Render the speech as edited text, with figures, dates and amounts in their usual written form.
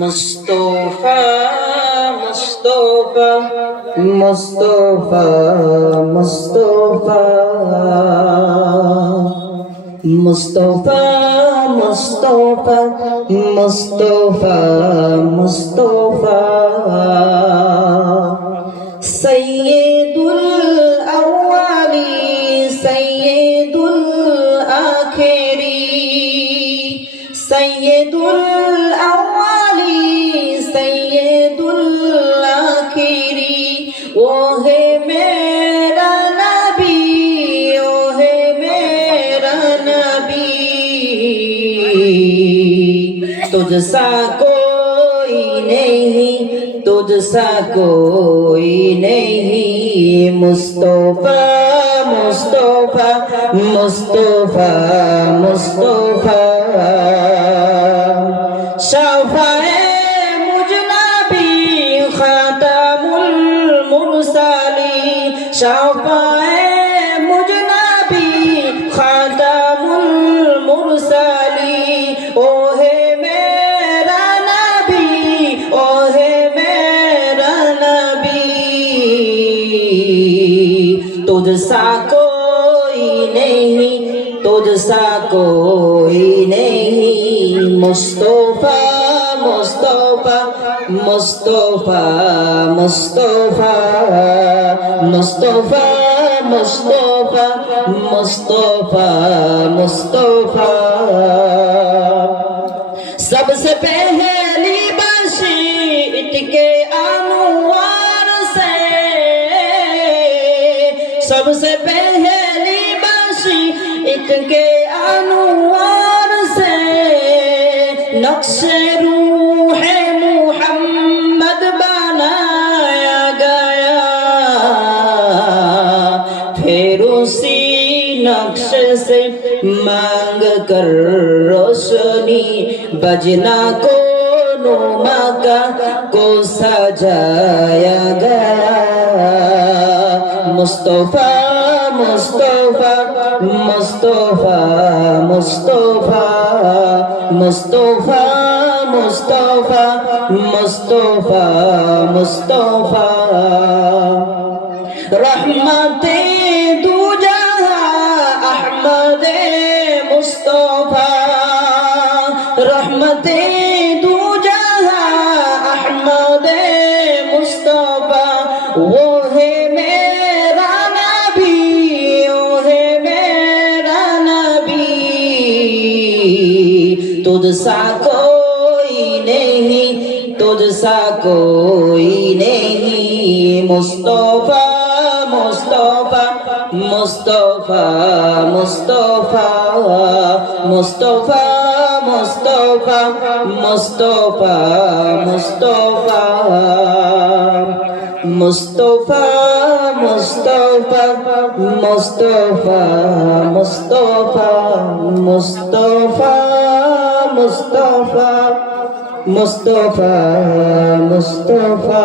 মুস্তফা মুস্তফা মুস্তফা মুস্তফা মুস্তফা মুস্তফা মুস্তফা মুস্তফা সৈয়দুল আউয়ালি সৈয়দুল আখিরি সৈয়দুল আউয়ালি সৈয়দুল আখিরি ও হে মেরা নবী ও হে মেরা নবী तुझसा कोई नहीं तुझसा कोई नहीं मुस्तफा मुस्तफा मुस्तफा मुस्तफा शफ़ाए मुजनबी खातमुल मुरसलीन शफ़ाए मुजनबी खातमुल मुरसलीन ओ हे मेरा नबी ओ हे मेरा नबी तुझसा कोई नहीं तुझसा कोई नहीं मुस्तफा मुस्तफा मुस्तफा मुस्तफा मुस्तफा मुस्तफा मुस्तफा मुस्तफा सबसे पहली बशीत के अनुवार से सबसे पहली बशीत के अनुवार से नक्शे रूह मुहम्मद बनाया गया फिर उसी नक्श से मांग कर रोशनी बजना को नुमा को सजाया गया मुस्तफा मुस्तफा मुस्तफा मुस्तफा मुस्तफा मुस्तफा मुस्तफा मुस्तफा रहमते दू जहां अहमद मुस्तफा रहमते दू जहां अहमद मुस्तफा वो है मेरा नबी ओ है मेरा नबी तुझसा कोई नहीं तुझसा कोई नहीं मुस्तफा मुस्तफा मुस्तफा मुस्तफा मुस्तफा मुस्तफा मुस्तफा मुस्तफा मुस्तफा मुस्तफा मुस्तफा मुस्तफा मुस्तफा मुस्तफा मुस्तफा मुस्तफा